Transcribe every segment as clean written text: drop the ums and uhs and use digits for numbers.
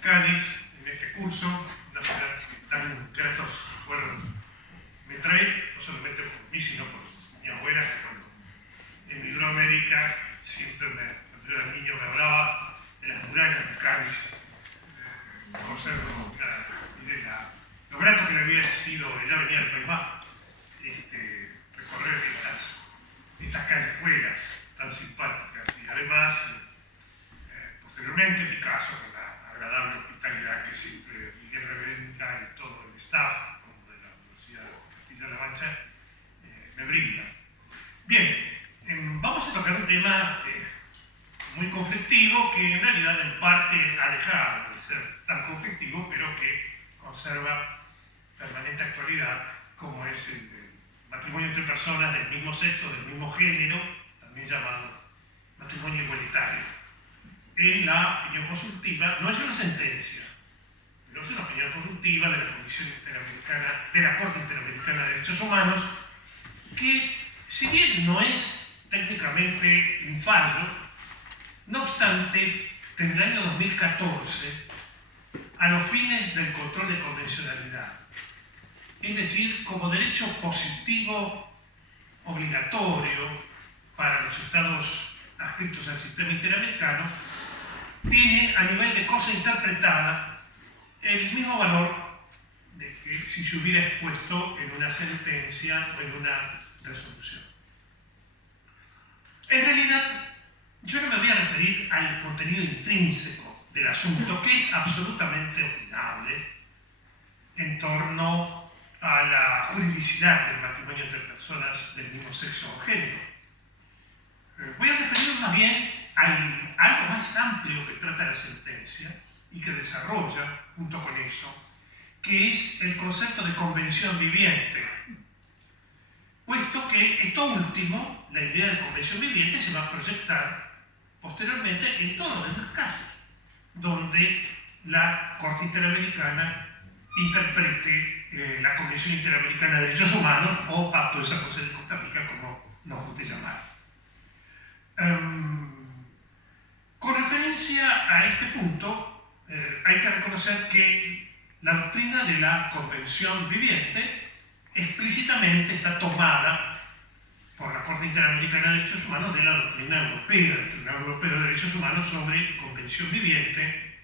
Cádiz, en este curso, una ciudad tan gratos recuerdos me trae, no solamente por mí, sino por mi abuela, que cuando emigró a América, siempre cuando yo era niño me hablaba de las murallas de Cádiz, conservo la idea, lo grato que le había sido, ella venía del País Vasco, recorrer estas calles buenas, tan simpáticas, y además, posteriormente, en mi caso, con la agradable hospitalidad que siempre Miguel Reventa y todo el staff, como de la Universidad de Castilla-La Mancha, me brinda. Bien, vamos a tocar un tema muy conflictivo, que en realidad en parte ha dejado de ser tan conflictivo, pero que conserva permanente actualidad, como es el matrimonio entre personas del mismo sexo, del mismo género, también llamado matrimonio igualitario. En la opinión consultiva, no es una sentencia, pero es una opinión consultiva de la Comisión Interamericana, de la Corte Interamericana de Derechos Humanos, que, si bien no es técnicamente un fallo, no obstante, desde el año 2014, a los fines del control de convencionalidad, es decir, como derecho positivo obligatorio para los estados adscritos al sistema interamericano, tiene a nivel de cosa interpretada el mismo valor de que si se hubiera expuesto en una sentencia o en una resolución. En realidad, yo no me voy a referir al contenido intrínseco del asunto, que es absolutamente opinable en torno a la juridicidad del matrimonio entre personas del mismo sexo o género. Voy a referirme más bien a algo más amplio que trata la sentencia y que desarrolla, junto con eso, que es el concepto de convención viviente. Puesto que esto último, la idea de convención viviente, se va a proyectar posteriormente en todos los demás casos, donde la Corte Interamericana interprete la Convención Interamericana de Derechos Humanos o Pacto de San José de Costa Rica, como nos guste llamar. Con referencia a este punto, hay que reconocer que la doctrina de la Convención Viviente explícitamente está tomada por la Corte Interamericana de Derechos Humanos de la doctrina europea, del Tribunal Europeo de Derechos Humanos sobre Convención Viviente,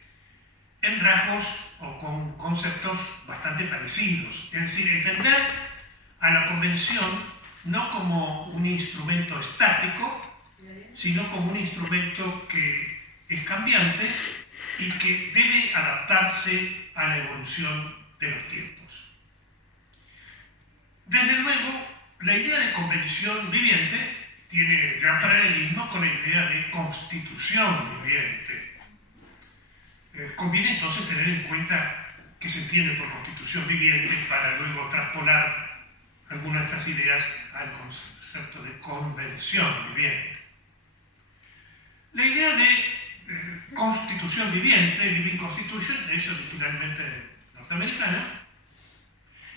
en rasgos o con conceptos bastante parecidos. Es decir, entender a la Convención no como un instrumento estático, sino como un instrumento que es cambiante y que debe adaptarse a la evolución de los tiempos. Desde luego, la idea de convención viviente tiene gran paralelismo con la idea de constitución viviente. Conviene entonces tener en cuenta qué se entiende por constitución viviente para luego traspolar algunas de estas ideas al concepto de convención viviente. La idea de constitución viviente, living constitution, es originalmente norteamericana,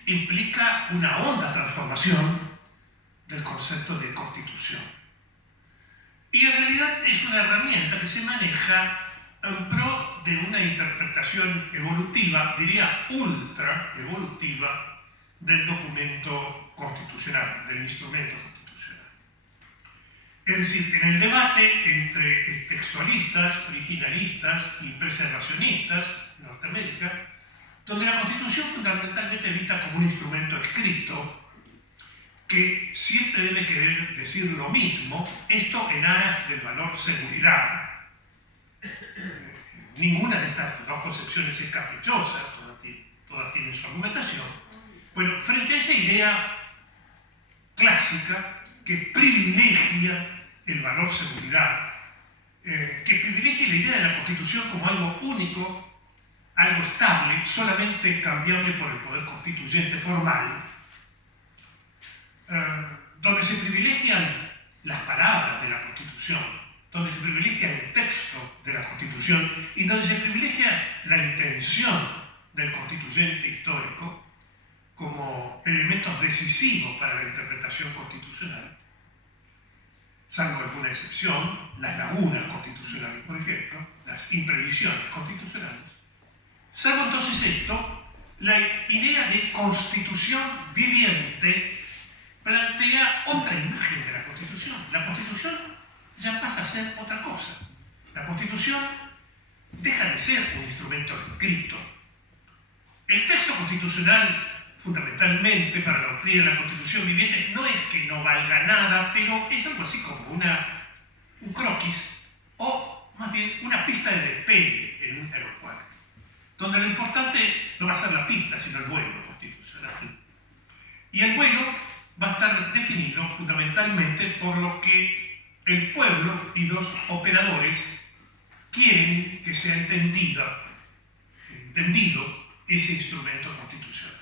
implica una honda transformación del concepto de constitución. Y en realidad es una herramienta que se maneja en pro de una interpretación evolutiva, diría ultra evolutiva, del documento constitucional, del instrumento constitucional. Es decir, en el debate entre textualistas, originalistas y preservacionistas en Norteamérica, donde la Constitución fundamentalmente es vista como un instrumento escrito que siempre debe querer decir lo mismo, esto en aras del valor seguridad. Ninguna de estas dos concepciones es caprichosa, todas tienen su argumentación. Bueno, frente a esa idea clásica que privilegia el valor seguridad, que privilegia la idea de la Constitución como algo único, algo estable, solamente cambiable por el poder constituyente formal, donde se privilegian las palabras de la Constitución, donde se privilegia el texto de la Constitución y donde se privilegia la intención del constituyente histórico como elementos decisivos para la interpretación constitucional, salvo alguna excepción, las lagunas constitucionales, por ejemplo, las imprevisiones constitucionales. Salvo entonces esto, la idea de constitución viviente plantea otra imagen de la Constitución. La Constitución ya pasa a ser otra cosa. La Constitución deja de ser un instrumento escrito. El texto constitucional, fundamentalmente para la doctrina de la Constitución viviente, no es que no valga nada, pero es algo así como un croquis, o más bien una pista de despegue en un aeropuerto, donde lo importante no va a ser la pista, sino el vuelo constitucional. Y el vuelo va a estar definido fundamentalmente por lo que el pueblo y los operadores quieren que sea entendido ese instrumento constitucional.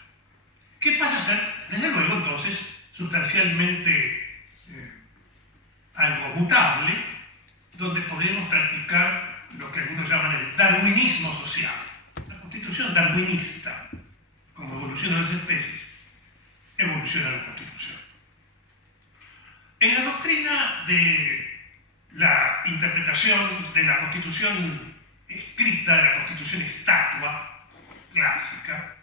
¿Qué pasa a ser, desde luego, entonces, sustancialmente algo mutable, donde podríamos practicar lo que algunos llaman el darwinismo social? La Constitución darwinista, como evoluciona las especies, evoluciona la Constitución. En la doctrina de la interpretación de la Constitución escrita, de la Constitución estatua clásica,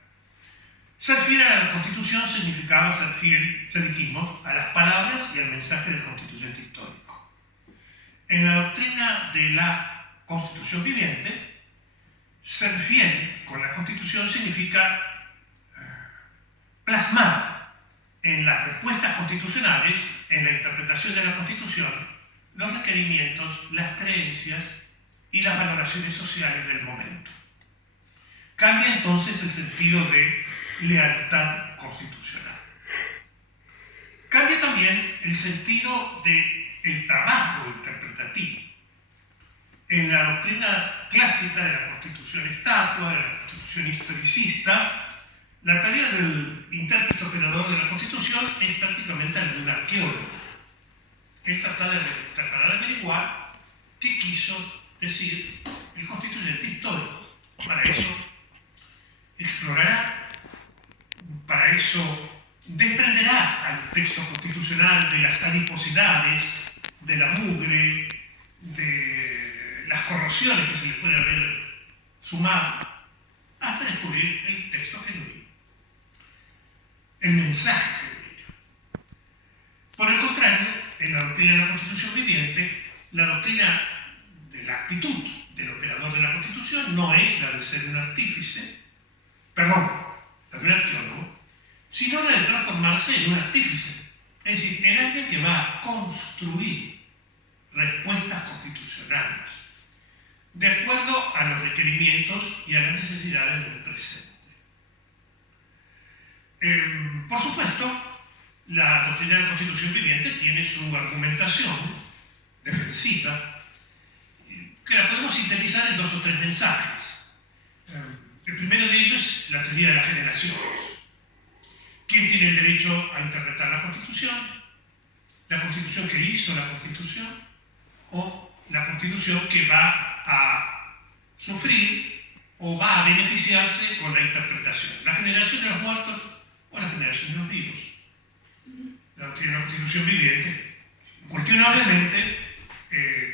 ser fiel a la Constitución significaba ser fiel, dijimos, a las palabras y al mensaje del constituyente histórico. En la doctrina de la Constitución viviente, ser fiel con la Constitución significa plasmar en las respuestas constitucionales, en la interpretación de la Constitución, los requerimientos, las creencias y las valoraciones sociales del momento. Cambia entonces el sentido de lealtad constitucional. Cambia también el sentido del trabajo interpretativo. En la doctrina clásica de la Constitución estatua, de la Constitución historicista, la tarea del intérprete operador de la Constitución es prácticamente la de un arqueólogo. Él trata de averiguar qué quiso decir el constituyente histórico. Para eso explorará, para eso desprenderá al texto constitucional de las adiposidades, de la mugre, de las corrosiones que se le puede haber sumado, hasta descubrir el texto genuino, el mensaje genuino. Por el contrario, en la doctrina de la Constitución viviente, la doctrina de la actitud del operador de la Constitución no es la de ser un artífice, la de un arqueólogo, sino la de transformarse en un artífice, es decir, en alguien que va a construir respuestas constitucionales de acuerdo a los requerimientos y a las necesidades del presente. Por supuesto, la doctrina de la Constitución viviente tiene su argumentación defensiva, que la podemos sintetizar en 2 o 3 mensajes. El primero de ellos es la teoría de las generaciones. ¿Quién tiene el derecho a interpretar la Constitución? ¿La Constitución que hizo la Constitución? ¿O la Constitución que va a sufrir o va a beneficiarse con la interpretación? ¿La generación de los muertos o la generación de los vivos? La doctrina de la Constitución viviente, cuestionablemente,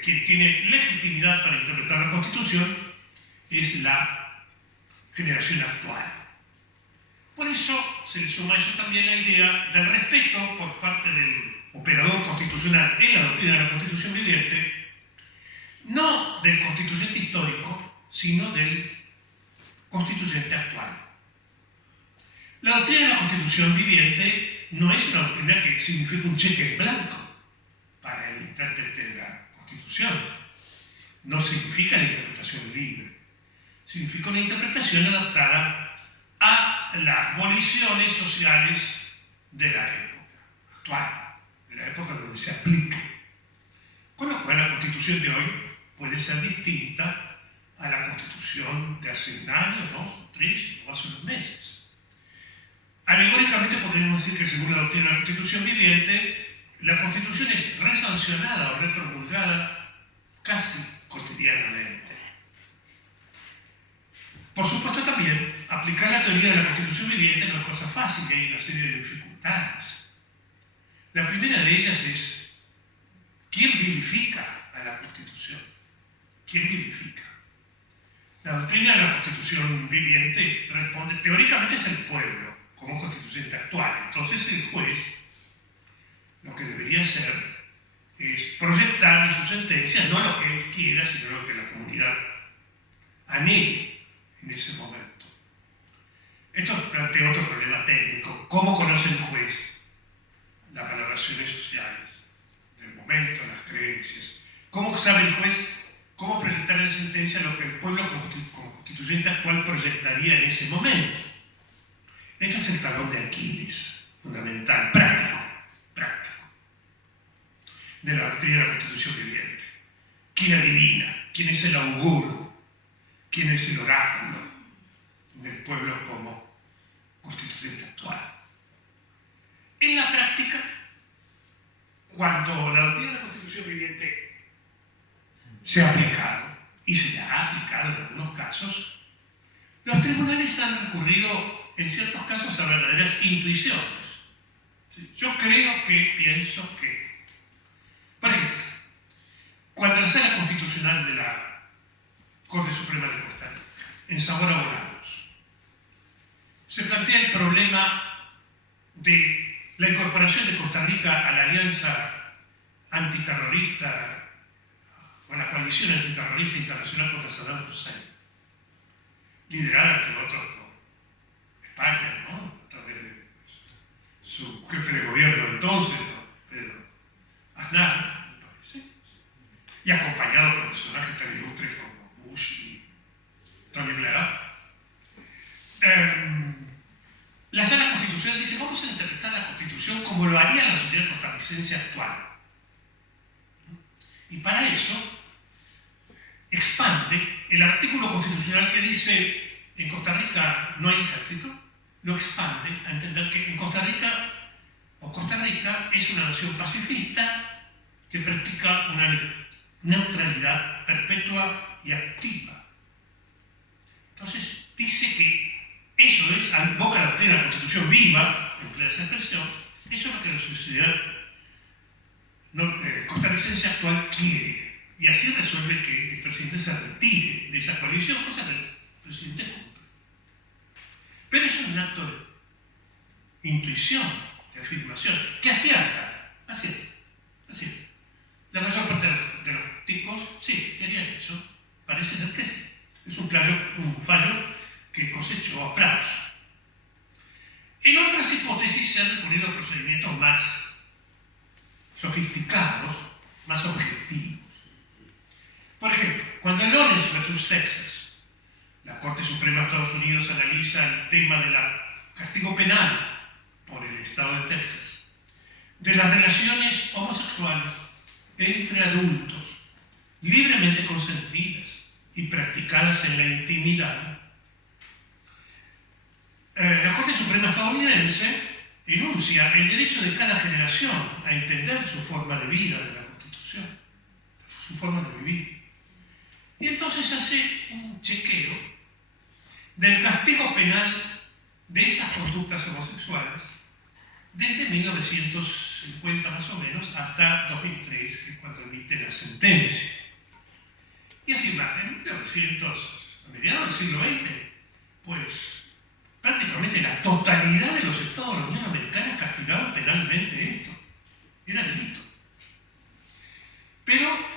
quien tiene legitimidad para interpretar la Constitución es la generación actual. Por eso se le suma a eso también la idea del respeto por parte del operador constitucional en la doctrina de la Constitución viviente, no del constituyente histórico, sino del constituyente actual. La doctrina de la Constitución viviente no es una doctrina que significa un cheque en blanco para el intérprete de la Constitución. No significa la interpretación libre. Significa una interpretación adaptada a las voliciones sociales de la época actual, de la época donde se aplica. Con lo cual la Constitución de hoy puede ser distinta a la Constitución de hace un año, 2, 3 o hace unos meses. Alegóricamente podríamos decir que según la doctrina de la Constitución viviente, la Constitución es resancionada o repromulgada casi cotidianamente. Por supuesto también, aplicar la teoría de la Constitución viviente no es cosa fácil, y hay una serie de dificultades. La primera de ellas es, ¿quién vivifica a la Constitución? ¿Quién vivifica? La doctrina de la constitución viviente responde, teóricamente es el pueblo, como constituyente actual. Entonces el juez lo que debería hacer es proyectar en su sentencia no lo que él quiera, sino lo que la comunidad anhele en ese momento. Esto plantea otro problema técnico. ¿Cómo conoce el juez las valoraciones sociales del momento, las creencias? ¿Cómo sabe el juez cómo presentar en la sentencia lo que el pueblo como constituyente actual proyectaría en ese momento? Este es el talón de Aquiles, fundamental, práctico, de la doctrina de la constitución viviente. ¿Quién adivina? ¿Quién es el augur? ¿Quién es el oráculo del pueblo como constituyente actual? En la práctica, cuando la doctrina de la constitución viviente se ha aplicado, y se ha aplicado en algunos casos, los tribunales han recurrido en ciertos casos a verdaderas intuiciones. Yo creo que, pienso que, por ejemplo, cuando la Sala Constitucional de la Corte Suprema de Costa Rica, en Zamora Bolaños, se plantea el problema de la incorporación de Costa Rica a la alianza antiterrorista, o a la coalición antiterrorista internacional contra Saddam Hussein, liderada por España, ¿no? A través de su jefe de gobierno entonces, Pedro Aznar, me parece, y acompañado por personajes tan ilustres como Bush y Tony Blair. La Sala Constitucional dice: vamos a interpretar la Constitución como lo haría la sociedad costarricense actual. Y para eso expande el artículo constitucional que dice en Costa Rica no hay ejército, lo expande a entender que en Costa Rica es una nación pacifista que practica una neutralidad perpetua y activa. Entonces dice que eso es, invoca la doctrina de la Constitución viva, emplea esa expresión, eso es lo que la sociedad costarricense actual quiere. Y así resuelve que el presidente se retire de esa coalición, cosa que el presidente cumple. Pero eso es un acto de intuición, de afirmación, que acierta. La mayor parte de los tipos, sí, querían eso. Parece ser que sí. Es un fallo que cosechó aplauso. En otras hipótesis se han recurrido a procedimientos más sofisticados, más objetivos. Por ejemplo, cuando en Lawrence versus Texas, la Corte Suprema de Estados Unidos analiza el tema del castigo penal por el Estado de Texas, de las relaciones homosexuales entre adultos, libremente consentidas y practicadas en la intimidad, la Corte Suprema estadounidense enuncia el derecho de cada generación a entender su forma de vida de la Constitución, su forma de vivir. Y entonces hace un chequeo del castigo penal de esas conductas homosexuales desde 1950 más o menos hasta 2003, que es cuando emite la sentencia. Y afirma, en 1900, a mediados del siglo XX, pues prácticamente la totalidad de los estados de la Unión Americana castigaban penalmente esto. Era delito. Pero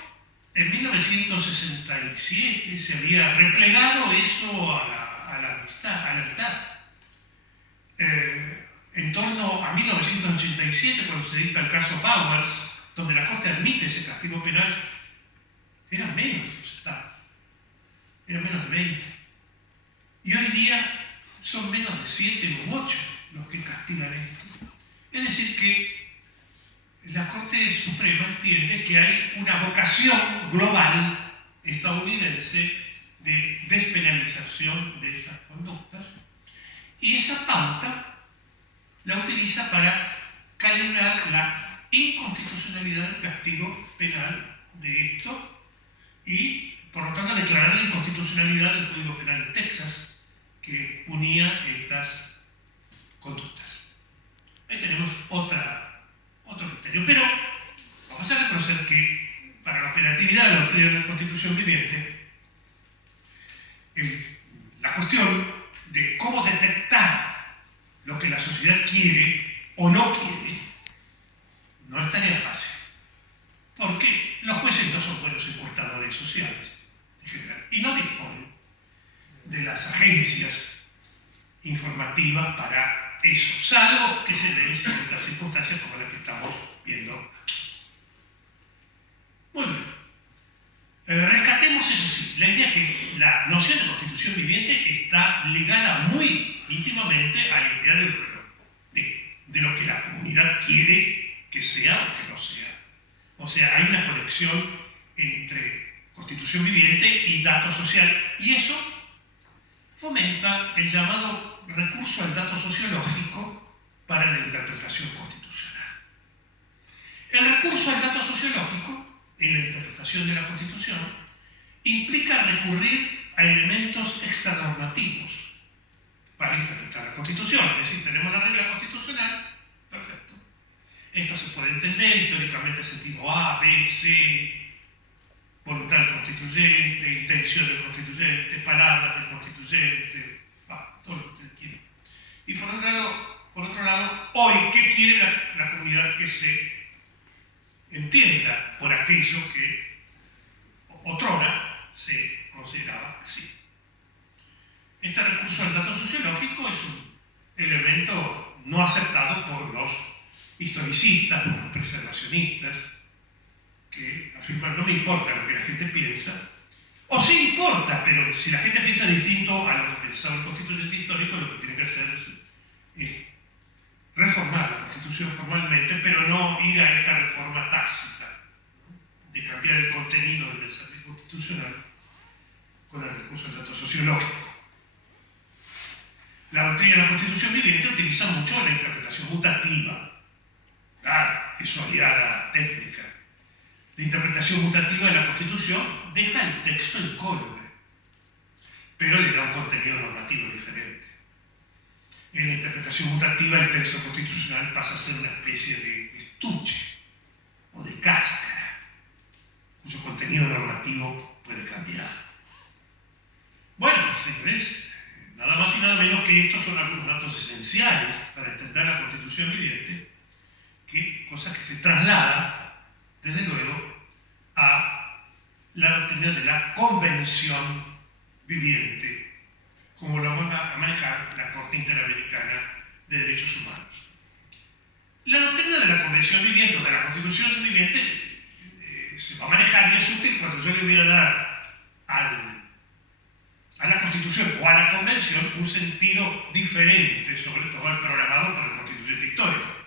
en 1967 se había replegado eso a la mitad. En torno a 1987, cuando se dicta el caso Powers, donde la Corte admite ese castigo penal, eran menos los estados. Eran menos de 20. Y hoy día son menos de 7 u 8 los que castigan esto. Es decir, que la Corte Suprema entiende que hay una vocación global estadounidense de despenalización de esas conductas, y esa pauta la utiliza para calibrar la inconstitucionalidad del castigo penal de esto y, por lo tanto, declarar la inconstitucionalidad del Código Penal de Texas, que punía estas conductas. Ahí tenemos otro criterio, pero vamos a reconocer que para la operatividad de la doctrina de la Constitución viviente, la cuestión de cómo detectar lo que la sociedad quiere o no quiere no es tarea fácil. Porque los jueces no son buenos encuestadores sociales en general y no disponen de las agencias informativas para eso, salvo que se den ciertas circunstancias como las que estamos viendo aquí. Muy bien. Rescatemos, eso sí, la idea que la noción de constitución viviente está ligada muy íntimamente a la idea de lo que la comunidad quiere que sea o que no sea. O sea, hay una conexión entre constitución viviente y dato social, y eso fomenta el llamado recurso al dato sociológico para la interpretación constitucional. El recurso al dato sociológico en la interpretación de la Constitución implica recurrir a elementos extranormativos para interpretar la Constitución. Es decir, tenemos la regla constitucional, perfecto. Esto se puede entender históricamente en sentido A, B, C, voluntad del constituyente, intención del constituyente, palabras del constituyente, todo lo que ustedes quieran. Y por otro lado, hoy, ¿qué quiere la comunidad que se entienda por aquello que otrora se consideraba así? Este recurso al dato sociológico es un elemento no aceptado por los historicistas, por los preservacionistas, que afirman no me importa lo que la gente piensa, o sí importa, pero si la gente piensa distinto a lo que pensaba el constituyente histórico, lo que tiene que hacer es reformar la Constitución formalmente, pero no ir a esta reforma tácita, de cambiar el contenido del mensaje constitucional con el recurso al dato sociológico. La doctrina de la Constitución viviente utiliza mucho la interpretación mutativa. Claro, es su aliada técnica. La interpretación mutativa de la Constitución deja el texto incólume, pero le da un contenido normativo diferente. En la interpretación mutativa, el texto constitucional pasa a ser una especie de estuche o de cáscara, cuyo contenido normativo puede cambiar. Bueno, señores, nada más y nada menos que estos son algunos datos esenciales para entender la Constitución viviente, cosas que se trasladan, desde luego, a la doctrina de la convención viviente, como lo va a manejar la Corte Interamericana de Derechos Humanos. La doctrina de la convención viviente o de la constitución viviente se va a manejar y es útil cuando yo le voy a dar a la constitución o a la convención un sentido diferente, sobre todo al programado por el constituyente histórico.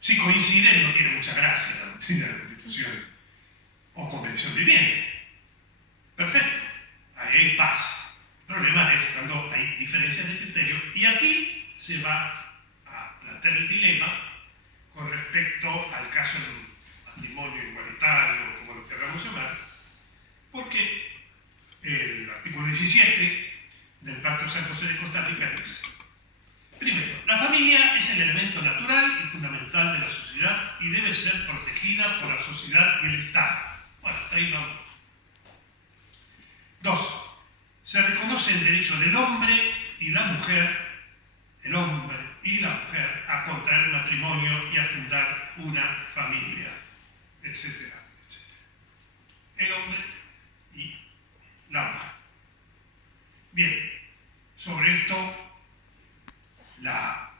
Si coinciden, no tiene mucha gracia la doctrina de la Constitución o convención viviente. Perfecto, ahí hay paz. El problema es cuando hay diferencias de criterio, y aquí se va a plantear el dilema con respecto al caso del matrimonio igualitario, como lo queramos llamar, porque el artículo 17 del Pacto San José de Costa Rica dice: primero, la familia es el elemento natural y fundamental de la sociedad y debe ser protegida por la sociedad y el Estado. Bueno, hasta ahí vamos. 2. Se reconoce el derecho del hombre y la mujer, a contraer matrimonio y a fundar una familia, etcétera, etcétera. El hombre y la mujer. Bien, sobre esto la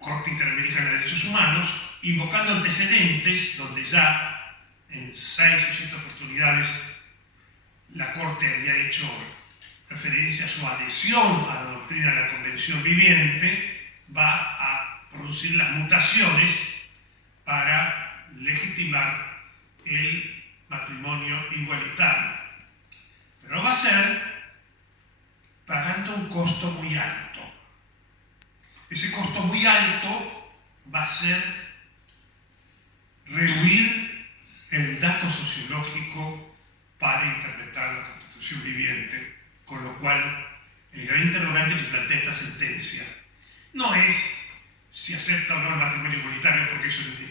Corte Interamericana de Derechos Humanos, invocando antecedentes donde ya en 6 o 7 oportunidades la Corte había hecho referencia a su adhesión a la doctrina de la Convención Viviente, va a producir las mutaciones para legitimar el matrimonio igualitario. Pero lo va a hacer pagando un costo muy alto. Ese costo muy alto va a ser rehuir el dato sociológico para interpretar la Constitución viviente, con lo cual el gran interrogante que plantea esta sentencia no es si acepta o no el matrimonio igualitario, porque eso en última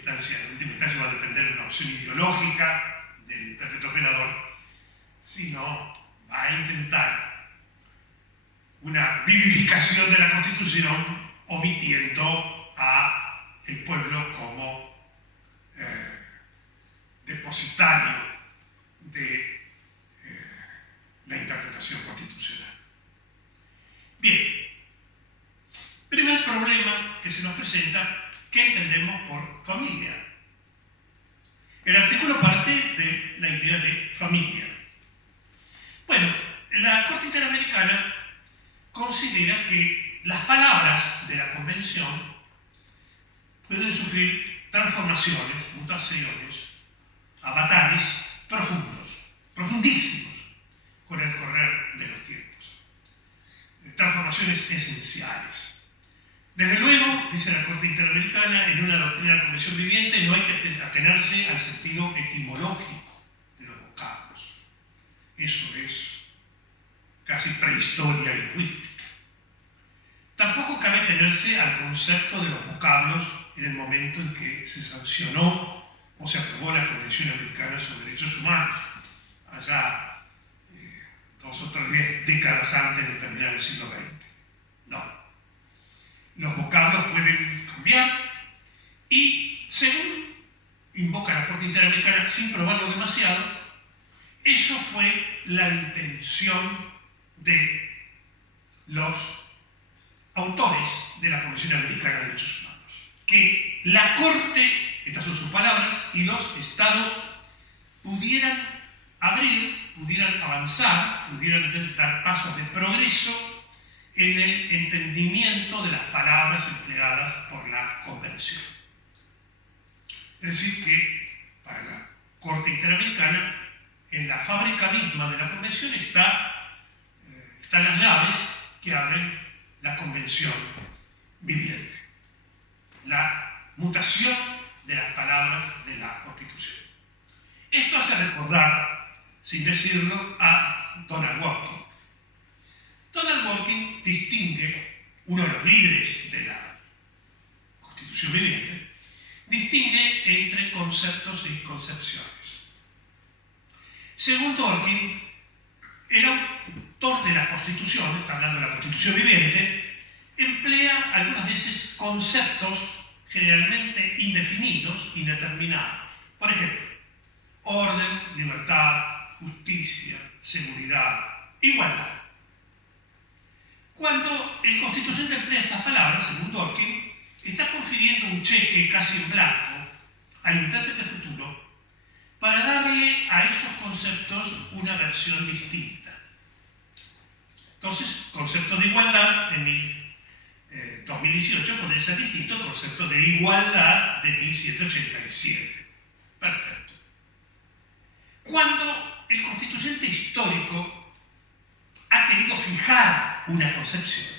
instancia va a depender de una opción ideológica del intérprete operador, sino va a intentar una vivificación de la Constitución omitiendo a el pueblo como depositario de la interpretación constitucional. Bien, primer problema que se nos presenta: ¿qué entendemos por familia? El artículo parte de la idea de familia. Bueno, la Corte Interamericana considera que las palabras de la Convención pueden sufrir transformaciones, mutaciones, avatares profundos, profundísimos, con el correr de los tiempos. Transformaciones esenciales. Desde luego, dice la Corte Interamericana, en una doctrina de la Convención viviente no hay que atenerse al sentido etimológico de los vocablos. Eso es casi prehistoria lingüística. Tampoco cabe atenerse al concepto de los vocablos en el momento en que se sancionó o se aprobó la Convención Americana sobre Derechos Humanos, allá 2 o 3 décadas antes de terminar el siglo XX. No. Los vocablos pueden cambiar y, según invoca la Corte Interamericana, sin probarlo demasiado, eso fue la intención de los autores de la Convención Americana de Derechos Humanos. Que la Corte, estas son sus palabras, y los estados pudieran abrir, pudieran avanzar, pudieran dar pasos de progreso en el entendimiento de las palabras empleadas por la Convención. Es decir, que para la Corte Interamericana, en la fábrica misma de la Convención están las llaves que abren la Convención viviente. La mutación de las palabras de la Constitución. Esto hace recordar, sin decirlo, a Donald Watkin. Donald Watkin distingue, uno de los líderes de la Constitución viviente, distingue entre conceptos y concepciones. Según Watkin, el autor de la Constitución, está hablando de la Constitución viviente, emplea algunas veces conceptos generalmente indefinidos, indeterminados. Por ejemplo, orden, libertad, justicia, seguridad, igualdad. Cuando el constituyente emplea estas palabras, según Dworkin, está confiriendo un cheque casi en blanco al intérprete futuro para darle a esos conceptos una versión distinta. Entonces, concepto de igualdad en 2018 podría ser distinto al concepto de igualdad de 1787. Perfecto. Cuando el constituyente histórico ha querido fijar una concepción,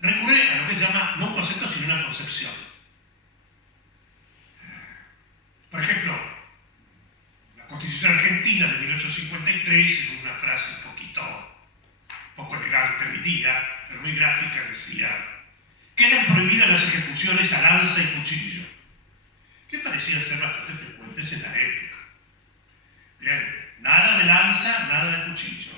recurre a lo que llama no un concepto sino una concepción. Por ejemplo, la Constitución Argentina de 1853, en una frase poco elegante hoy día, pero muy gráfica, decía: quedan prohibidas las ejecuciones a lanza y cuchillo, que parecían ser bastante frecuentes en la época. Bien, nada de lanza, nada de cuchillo.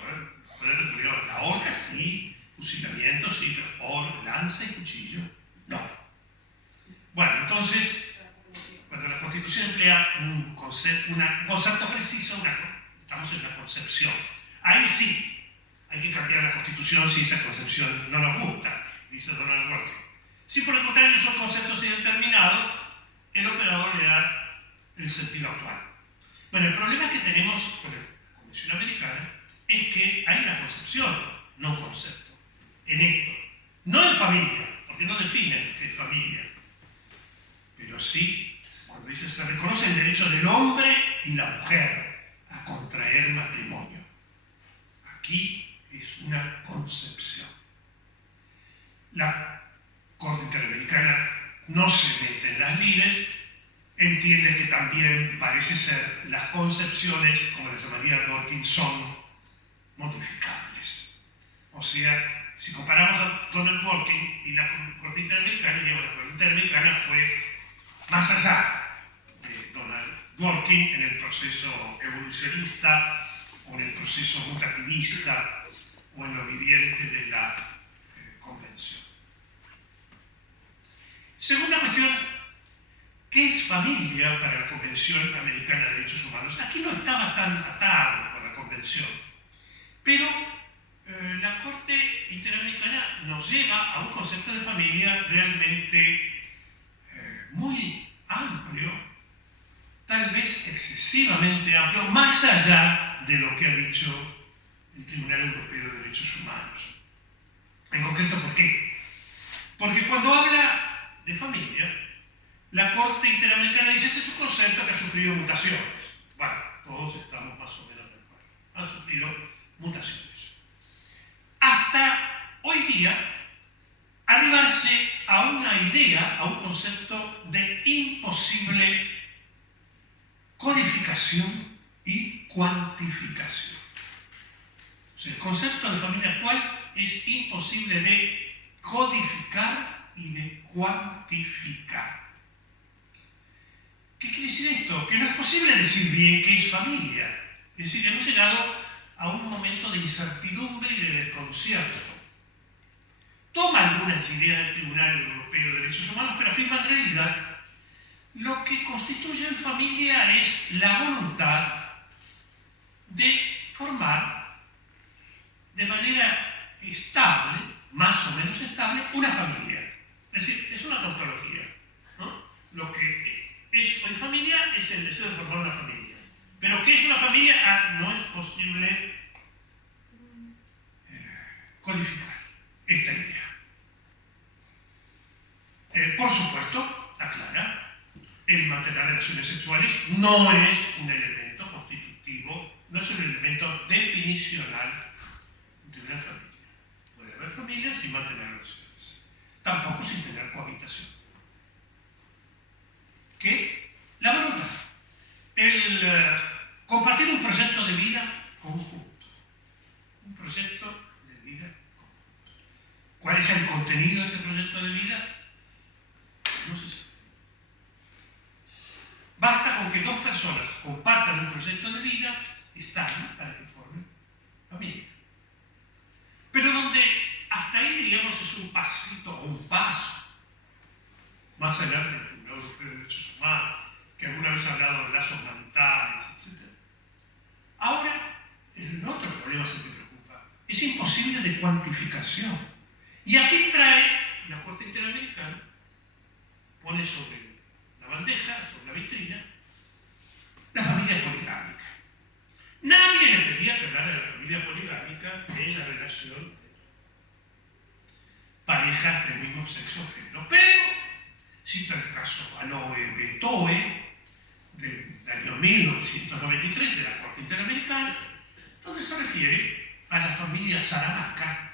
La horca sí, fusilamiento sí, pero por lanza y cuchillo no. Bueno, entonces, cuando la Constitución emplea un concepto preciso, estamos en una concepción. Ahí sí, hay que cambiar la Constitución si esa concepción no nos gusta, dice Donald Watkin. Si por el contrario son conceptos indeterminados, el operador le da el sentido actual. Bueno, el problema que tenemos con la Convención Americana es que hay una concepción, no un concepto, en esto. No en familia, porque no define qué es familia, pero sí, cuando dice se reconoce el derecho del hombre y la mujer a contraer matrimonio. Aquí es una concepción. La Corte Interamericana no se mete en las lides, entiende que también parece ser las concepciones, como las llamaría Dworkin, son modificables. O sea, si comparamos a Donald Dworkin y la Corte Interamericana, digamos, la Corte Interamericana fue más allá de Donald Dworkin en el proceso evolucionista o en el proceso mutativista o en lo viviente de la Segunda cuestión, ¿qué es familia para la Convención Americana de Derechos Humanos? Aquí no estaba tan atado con la Convención, pero la Corte Interamericana nos lleva a un concepto de familia realmente muy amplio, tal vez excesivamente amplio, más allá de lo que ha dicho el Tribunal Europeo de Derechos Humanos. En concreto, ¿por qué? Porque cuando habla de familia, la Corte Interamericana dice que este es un concepto que ha sufrido mutaciones. Bueno, todos estamos más o menos de acuerdo. Ha sufrido mutaciones. Hasta hoy día, arribarse a una idea, a un concepto de imposible codificación y cuantificación. O sea, el concepto de familia actual es imposible de codificar y de cuantificar. ¿Qué quiere decir esto? Que no es posible decir bien qué es familia. Es decir, hemos llegado a un momento de incertidumbre y de desconcierto. Toma algunas ideas del Tribunal Europeo de Derechos Humanos, pero afirma en realidad lo que constituye en familia es la voluntad de formar de manera estable, más o menos estable, una familia. Es decir, es una tautología, ¿no? Lo que es hoy familia es el deseo de formar una familia. Pero ¿qué es una familia? No es posible codificar esta idea. Por supuesto, aclara, el mantener relaciones sexuales no es un elemento constitutivo, no es un elemento definicional de una familia. Puede haber familias sin mantener relaciones, tampoco sin tener cohabitación. ¿Qué? La voluntad. El compartir un proyecto de vida conjunto. Un proyecto de vida conjunto. ¿Cuál es el contenido de ese proyecto de vida? No se sabe. Basta con que dos personas compartan un proyecto de vida estable para que formen familia. Pero donde hasta ahí, digamos, es un pasito o un paso más adelante del Tribunal Europeo de Derechos Humanos, que alguna vez ha hablado de lazos maritales, etc. Ahora, el otro problema es el que preocupa. Es imposible de cuantificación. Y aquí trae la Corte Interamericana, pone sobre la bandeja, sobre la vitrina, la familia poligámica. Nadie le pedía que hablara de la familia poligámica en la relación de parejas del mismo sexo o género. Pero cita el caso Aloe Betoe del año 1993 de la Corte Interamericana, donde se refiere a la familia Saramaca,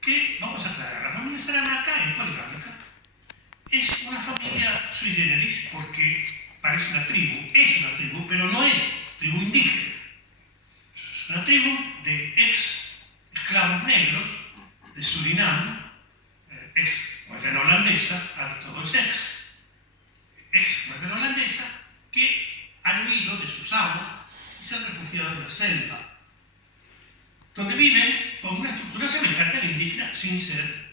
que, vamos a aclarar, la familia Saramaca es poligámica. Es una familia sui generis porque parece una tribu, es una tribu, pero no es tribu indígena. Es una tribu de ex esclavos negros de Surinam, ex Guayana holandesa, todo es ex Guayana holandesa, que han huido de sus amos y se han refugiado en la selva, donde viven con una estructura semejante a la indígena sin ser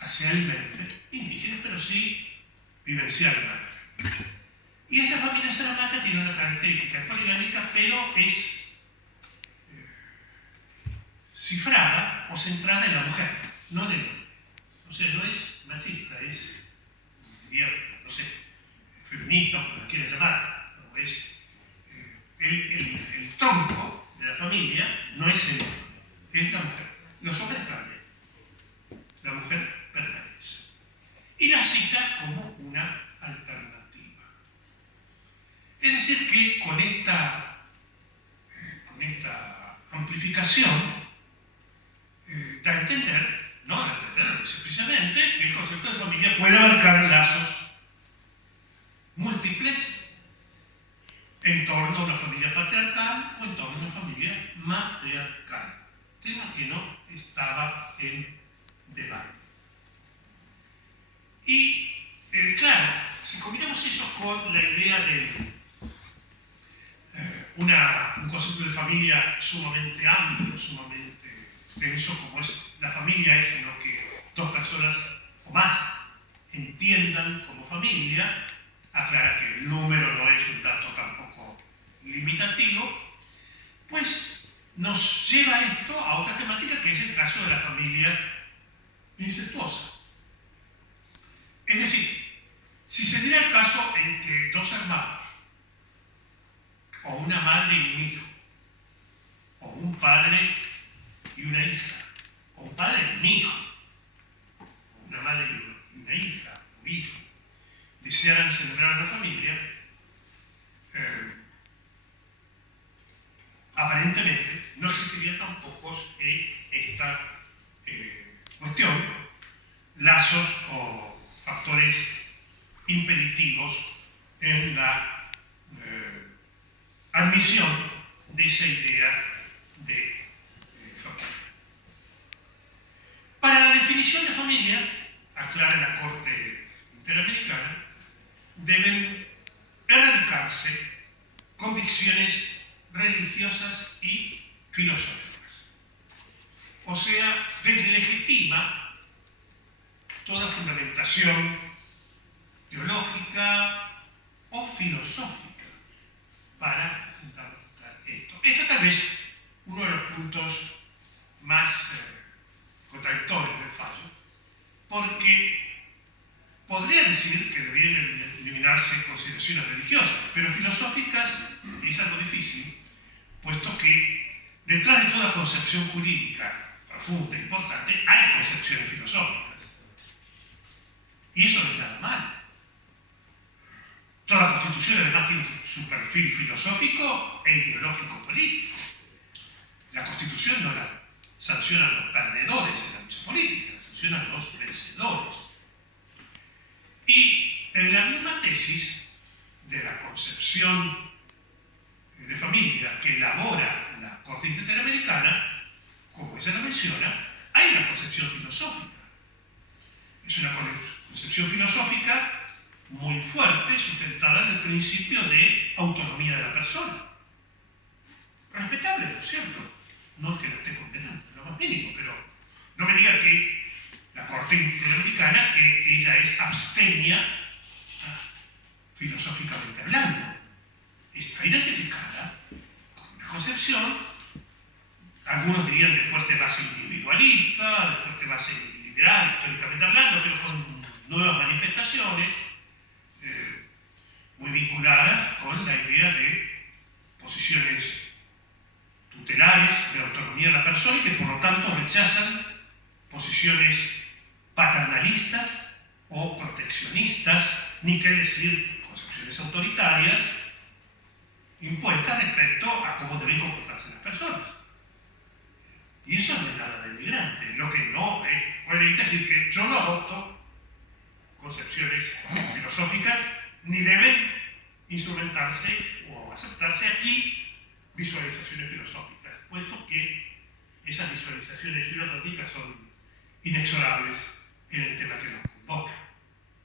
racialmente indígenas, pero sí vivencialmente. Y esa familia Saramaca tiene una característica poligámica, pero es cifrada o centrada en la mujer, no en el hombre. O sea, no es machista, es, diría, no sé, feminista, como la quieran llamar. No, es, el tronco de la familia no es el hombre, es la mujer. Los hombres cambian, la mujer permanece. Y la cita como una alternativa. Es decir, que con esta amplificación da a entender, no da a entender precisamente, que el concepto de familia puede abarcar lazos múltiples en torno a una familia patriarcal o en torno a una familia matriarcal. Tema que no estaba en debate. Y claro, si combinamos eso con la idea de un concepto de familia sumamente amplio, sumamente denso, como es la familia, es lo que dos personas o más entiendan como familia, aclara que el número no es un dato tampoco limitativo, pues nos lleva esto a otra temática que es el caso de la familia incestuosa. Es decir, si se diera el caso en que dos hermanos, o una madre y un hijo, o un padre y una hija, o un padre y un hijo, o una madre y una hija, o hijo, desearan celebrar una familia, aparentemente no existiría tampoco esta cuestión, lazos o factores impeditivos en la admisión de esa idea de familia. Para la definición de familia, aclara la Corte Interamericana, deben erradicarse convicciones religiosas y filosóficas. O sea, deslegitima toda fundamentación teológica o filosófica para fundamentar esto. Esto tal vez uno de los puntos más contradictorios del fallo, porque podría decir que deberían eliminarse consideraciones religiosas, pero filosóficas es algo difícil, puesto que detrás de toda concepción jurídica profunda e importante hay concepciones filosóficas. Y eso no es nada mal. Toda la Constitución además tiene su perfil filosófico e ideológico político. La Constitución no la sancionan los perdedores en la lucha política, la sancionan los vencedores. Y en la misma tesis de la concepción de familia que elabora la Corte Interamericana, como ella lo menciona, hay una concepción filosófica. Es una concepción filosófica muy fuerte, sustentada en el principio de autonomía de la persona. Respetable, por cierto. No es que lo esté condenando, lo más mínimo, pero no me diga que la Corte Interamericana, que ella es abstemia filosóficamente hablando. Está identificada con una concepción, algunos dirían de fuerte base individualista, de fuerte base liberal, históricamente hablando, pero con nuevas manifestaciones muy vinculadas con la idea de posiciones tutelares de la autonomía de la persona y que por lo tanto rechazan posiciones paternalistas o proteccionistas, ni qué decir concepciones autoritarias impuestas respecto a cómo deben comportarse las personas. Y eso no es nada denigrante. Lo que no es coherente es decir que yo no adopto concepciones filosóficas ni deben instrumentarse o aceptarse aquí visualizaciones filosóficas, puesto que esas visualizaciones filosóficas son inexorables en el tema que nos convoca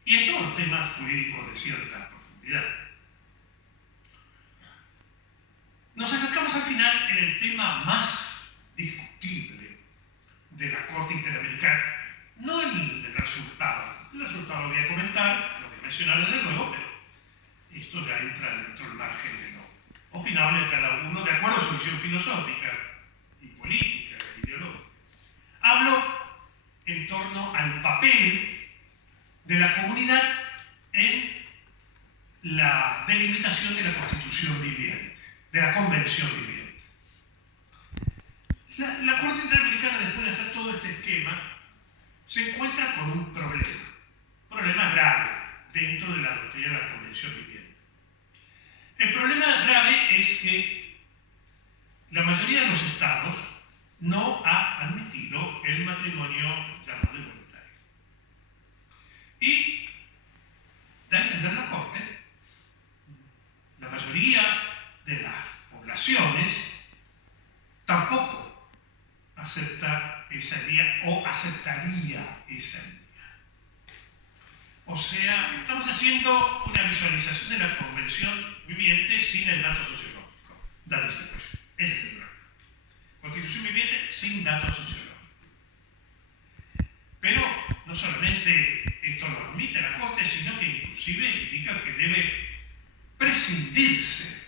y en todos los temas jurídicos de cierta profundidad. Nos acercamos al final en el tema más discutible de la Corte Interamericana, no en el resultado. El resultado lo voy a comentar, lo voy a mencionar desde luego, pero esto ya entra dentro del margen de lo opinable de cada uno, de acuerdo a su visión filosófica y política e ideológica. Hablo en torno al papel de la comunidad en la delimitación de la Constitución viviente, de la Convención viviente. La Corte Interamericana, después de hacer todo este esquema, se encuentra con un problema grave dentro de la doctrina de la Convención viviente. El problema grave es que la mayoría de los estados no ha admitido el matrimonio llamado igualitario. Y da a entender la Corte, la mayoría de las poblaciones tampoco acepta esa idea o aceptaría esa idea. O sea, estamos haciendo una visualización de la convención viviente sin el dato sociológico. Ese es el problema. Constitución viviente sin dato sociológico. Pero no solamente debe prescindirse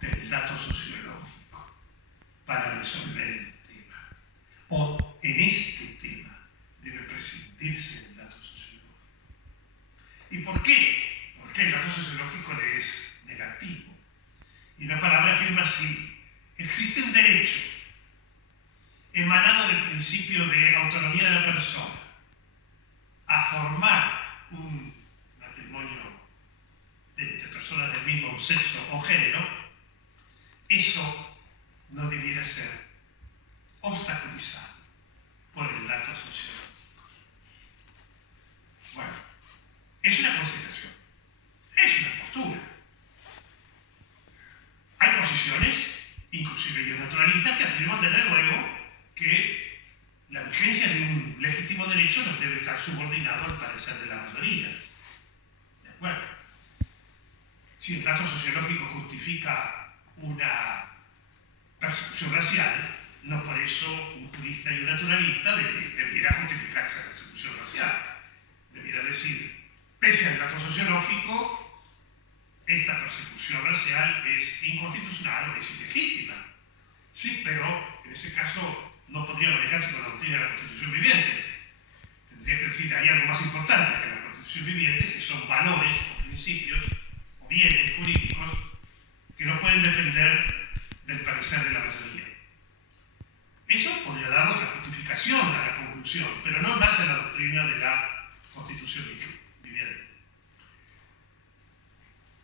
del dato sociológico para resolver el tema. O en este tema debe prescindirse del dato sociológico. ¿Y por qué? Porque el dato sociológico le es negativo. Y una palabra afirma así: existe un derecho emanado del principio de autonomía de la persona a formar un matrimonio entre personas del mismo sexo o género. Eso no debiera ser obstaculizado por el dato sociológico. Bueno, es una consideración, es una postura. Hay posiciones, inclusive bionaturalistas, que afirman desde luego que la vigencia de un legítimo derecho no debe estar subordinado al parecer de la mayoría. ¿De acuerdo? Si el dato sociológico justifica una persecución racial, no por eso un jurista y un naturalista debiera justificar esa persecución racial. Debiera decir, pese al dato sociológico, esta persecución racial es inconstitucional o es ilegítima. Sí, pero en ese caso no podría manejarse con la doctrina de la Constitución viviente. Tendría que decir, hay algo más importante que la Constitución viviente, que son valores o principios o bienes jurídicos que no pueden depender del parecer de la mayoría. Eso podría dar otra justificación a la conclusión, pero no en base a la doctrina de la Constitución viviente.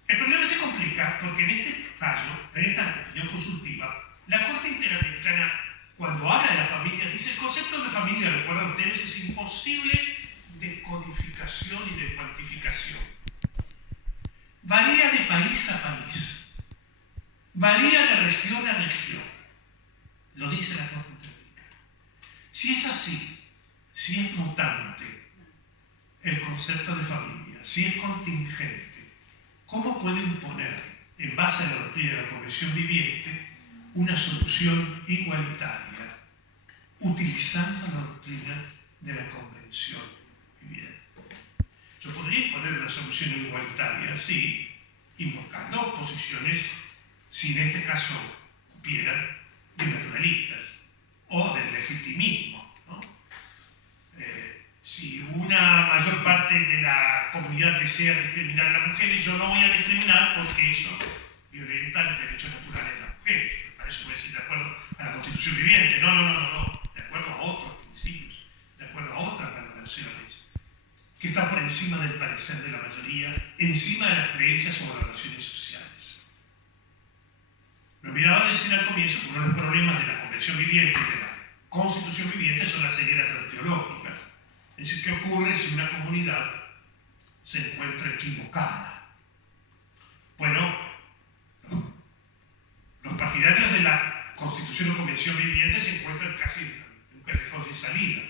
El problema se complica porque en este fallo, en esta opinión consultiva, la Corte Interamericana, cuando habla de la familia, dice: el concepto de familia, recuerdan ustedes, es imposible de codificación y de cuantificación. Varía de país a país, varía de región a región. Lo dice la Corte Interamericana. Si es así, si es mutante el concepto de familia, si es contingente, ¿cómo puede imponer, en base a la doctrina de la Convención viviente, una solución igualitaria utilizando la doctrina de la Convención viviente? Yo podría imponer una solución igualitaria, sí, invocando posiciones, si en este caso cupieran, de naturalistas o del legitimismo, ¿no? Si una mayor parte de la comunidad desea discriminar a las mujeres, yo no voy a discriminar porque eso violenta los derechos naturales de las mujeres. Para eso voy a decir de acuerdo a la Constitución viviente. No. De acuerdo a otros principios, de acuerdo a otras valoraciones, que están por encima del parecer de la mayoría, encima de las creencias o valoraciones sociales. Me olvidaba decir al comienzo que uno de los problemas de la Convención viviente y de la Constitución viviente son las cegueras arqueológicas. Es decir, ¿qué ocurre si una comunidad se encuentra equivocada? Bueno, los partidarios de la Constitución o Convención viviente se encuentran casi en un callejón sin salida.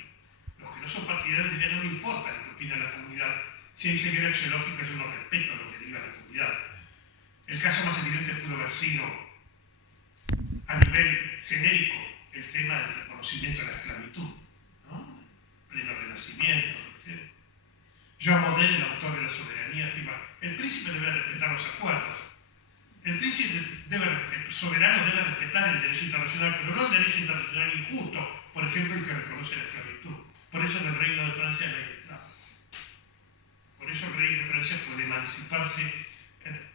Los que no son partidarios dirían: no me importa lo que opina la comunidad. Si hay ceguera arqueológica, yo no respeto lo que diga la comunidad. El caso más evidente pudo haber sido, a nivel genérico, el tema del reconocimiento de la esclavitud, ¿no? Pleno Renacimiento. Jean Model, el autor de La soberanía, afirma: el príncipe debe respetar los acuerdos. El príncipe soberano debe respetar el derecho internacional, pero no el derecho internacional injusto, por ejemplo, el que reconoce la esclavitud. Por eso en el Reino de Francia no hay esclavos. Por eso el rey de Francia puede emanciparse,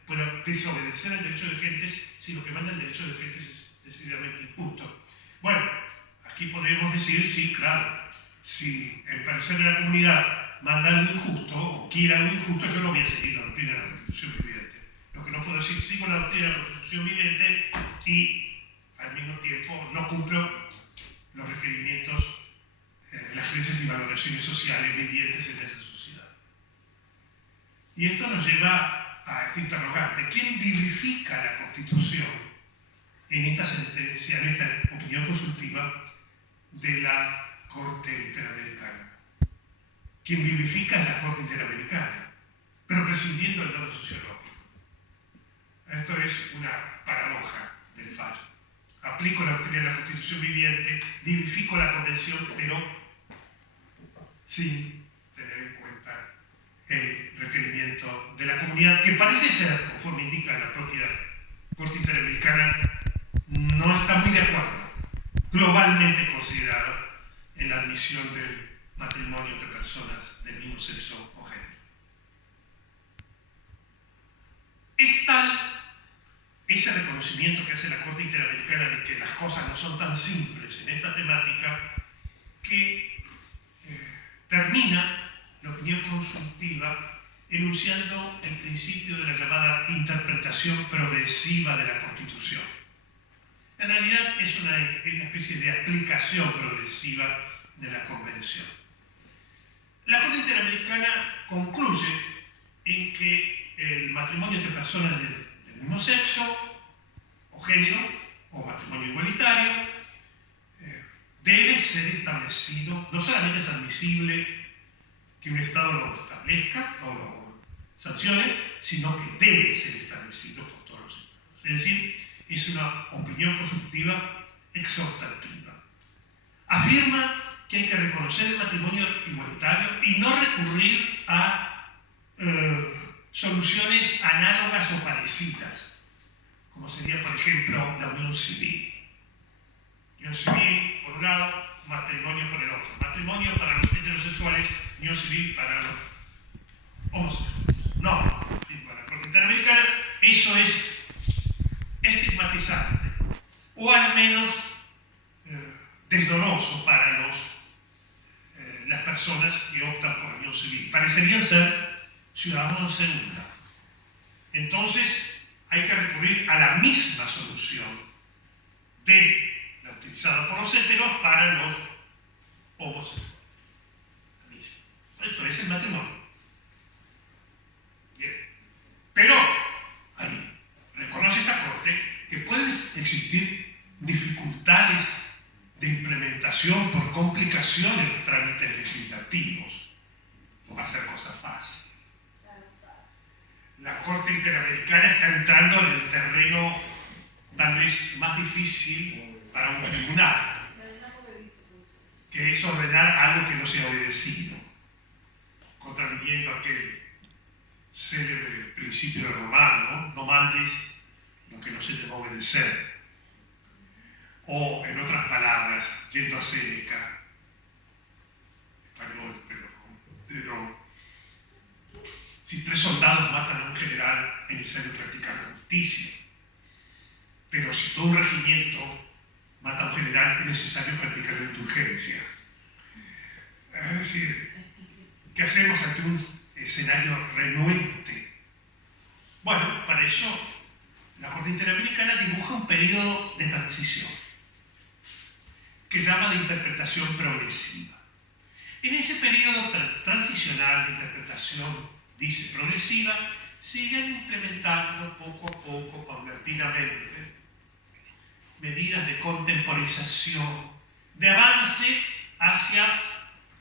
puede desobedecer el derecho de gentes si lo que manda el derecho de gentes es decididamente injusto. Bueno, aquí podemos decir, sí, claro, si el parecer de la comunidad manda algo injusto o quiere algo injusto, yo no voy a seguir la doctrina de la Constitución viviente. Lo que no puedo decir, sigo la doctrina de la Constitución viviente y al mismo tiempo no cumplo los requerimientos, las creencias y valoraciones sociales vivientes en esa sociedad. Y esto nos lleva a este interrogante: ¿quién vivifica la Constitución en esta sentencia, en esta opinión consultiva de la Corte Interamericana? Quien vivifica es la Corte Interamericana, pero prescindiendo del dato sociológico. Esto es una paradoja del fallo. Aplico la doctrina de la Constitución viviente, vivifico la Convención, pero sin tener en cuenta el requerimiento de la comunidad, que parece ser, conforme indica la propia Corte Interamericana, no está muy de acuerdo, globalmente considerado, en la admisión del matrimonio entre personas del mismo sexo o género. Es tal ese reconocimiento que hace la Corte Interamericana de que las cosas no son tan simples en esta temática que termina la opinión consultiva enunciando el principio de la llamada interpretación progresiva de la Constitución. En realidad es una especie de aplicación progresiva de la Convención. La Corte Interamericana concluye en que el matrimonio entre personas del mismo sexo o género o matrimonio igualitario debe ser establecido, no solamente es admisible que un Estado lo establezca o lo sancione, sino que debe ser establecido por todos los Estados. Es decir, es una opinión consultiva exhortativa. Afirma que hay que reconocer el matrimonio igualitario y no recurrir a soluciones análogas o parecidas, como sería, por ejemplo, la unión civil. Unión civil, por un lado, matrimonio por el otro. Matrimonio para los heterosexuales, unión civil para los homosexuales. No, para la Corte Interamericana eso es estigmatizante, o al menos desdoroso para las personas que optan por la unión civil. Parecerían ser ciudadanos de segunda. Entonces hay que recurrir a la misma solución de la utilizada por los heteros para los homosexuales. Esto es el matrimonio. Bien. Pero ahí reconoce esta Corte que pueden existir dificultades de implementación por complicación en los trámites legislativos. No va a ser cosa fácil. La Corte Interamericana está entrando en el terreno tal vez más difícil para un tribunal, que es ordenar algo que no sea obedecido, contraviniendo aquel célebre principio de Romano, no mandes lo que no se te va a obedecer. O, en otras palabras, yendo a Séneca, español, pero si 3 soldados matan a un general, es necesario practicar la justicia. Pero si todo un regimiento mata a un general, es necesario practicar la indulgencia. Es decir, ¿qué hacemos ante un escenario renuente? Bueno, para eso la Corte Interamericana dibuja un periodo de transición que llama de interpretación progresiva. En ese periodo transicional de interpretación, dice progresiva, se irán implementando poco a poco, paulatinamente, medidas de contemporización, de avance hacia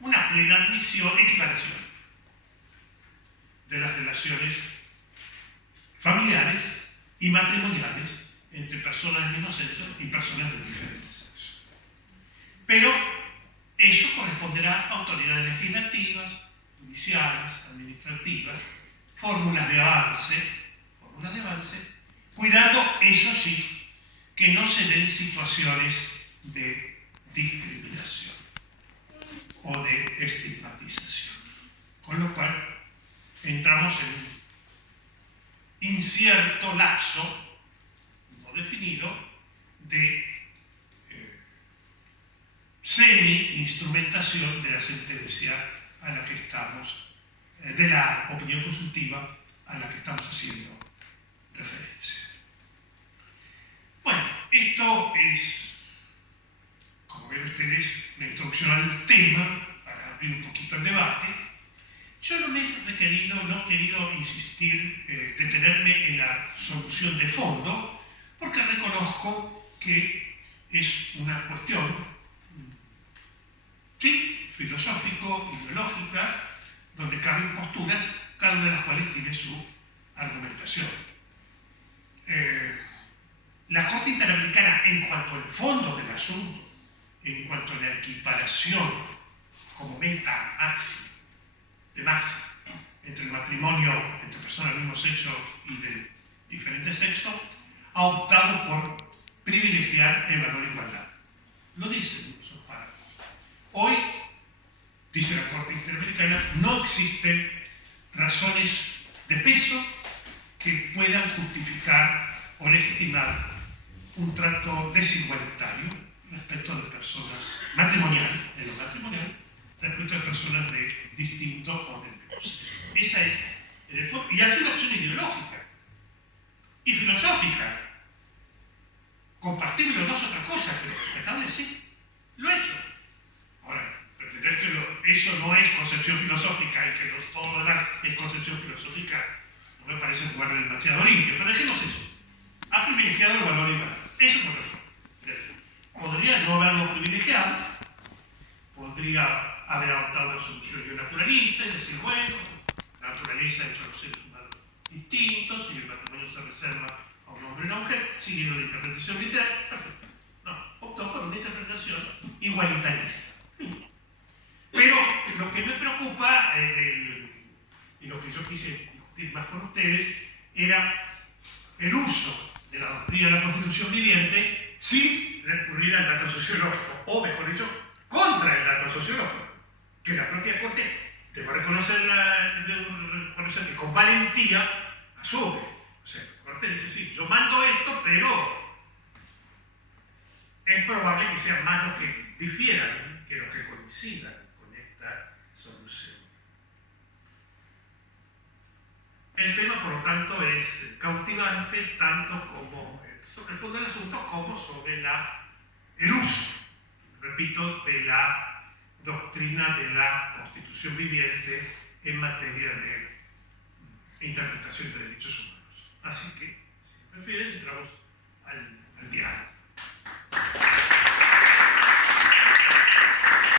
una plena admisión, equiparación de las relaciones familiares y matrimoniales entre personas del mismo sexo y personas de diferentes sexos. Pero eso corresponderá a autoridades legislativas, judiciales, administrativas, fórmulas de avance, cuidando, eso sí, que no se den situaciones de discriminación o de estigmatización. Con lo cual, entramos en un incierto lapso, no definido, de semi-instrumentación de la sentencia a la que estamos, de la opinión consultiva a la que estamos haciendo referencia. Bueno, esto es, como ven ustedes, la introducción al tema, para abrir un poquito el debate. Yo no he querido insistir, detenerme en la solución de fondo, porque reconozco que es una cuestión, sí, filosófico, ideológica, donde caben posturas, cada una de las cuales tiene su argumentación. La Corte Interamericana, en cuanto al fondo del asunto, en cuanto a la equiparación como meta máxima, entre el matrimonio entre personas del mismo sexo y de diferente sexo, ha optado por privilegiar el valor igualdad. Lo dicen esos párrafos. Hoy, dice la Corte Interamericana, no existen razones de peso que puedan justificar o legitimar un trato desigualitario respecto de personas matrimoniales, en lo matrimonial, respecto de personas de distinto orden de cosas. Esa es, en el fondo, y hace una opción ideológica y filosófica. Compartible o no es otra cosa, pero respetable sí. Lo he hecho. Ahora, pretender que eso no es concepción filosófica y que todo lo demás es concepción filosófica, no me parece jugar demasiado limpio, pero dejemos eso. Ha privilegiado el valor igual. Eso es otra razón. Podría no haberlo privilegiado, podría haber adoptado una solución naturalista y decir, bueno, la naturaleza ha hecho a los seres humanos distintos y el matrimonio se reserva a un hombre y una mujer, siguiendo la interpretación literal. Perfecto. No, optó por una interpretación igualitarista. Pero lo que me preocupa, y lo que yo quise discutir más con ustedes, era el uso de la doctrina de la Constitución viviente sin recurrir al dato sociológico, o mejor dicho, contra el dato sociológico, que la propia Corte debo reconocer que con valentía asume. O sea, la Corte dice, sí, yo mando esto, pero es probable que sean más los que difieran que los que coincidan con esta solución. El tema, por lo tanto, es cautivante tanto como sobre el fondo del asunto como sobre el uso, repito, de la doctrina de la Constitución viviente en materia de interpretación de derechos humanos. Así que, si prefieren, entramos al diálogo.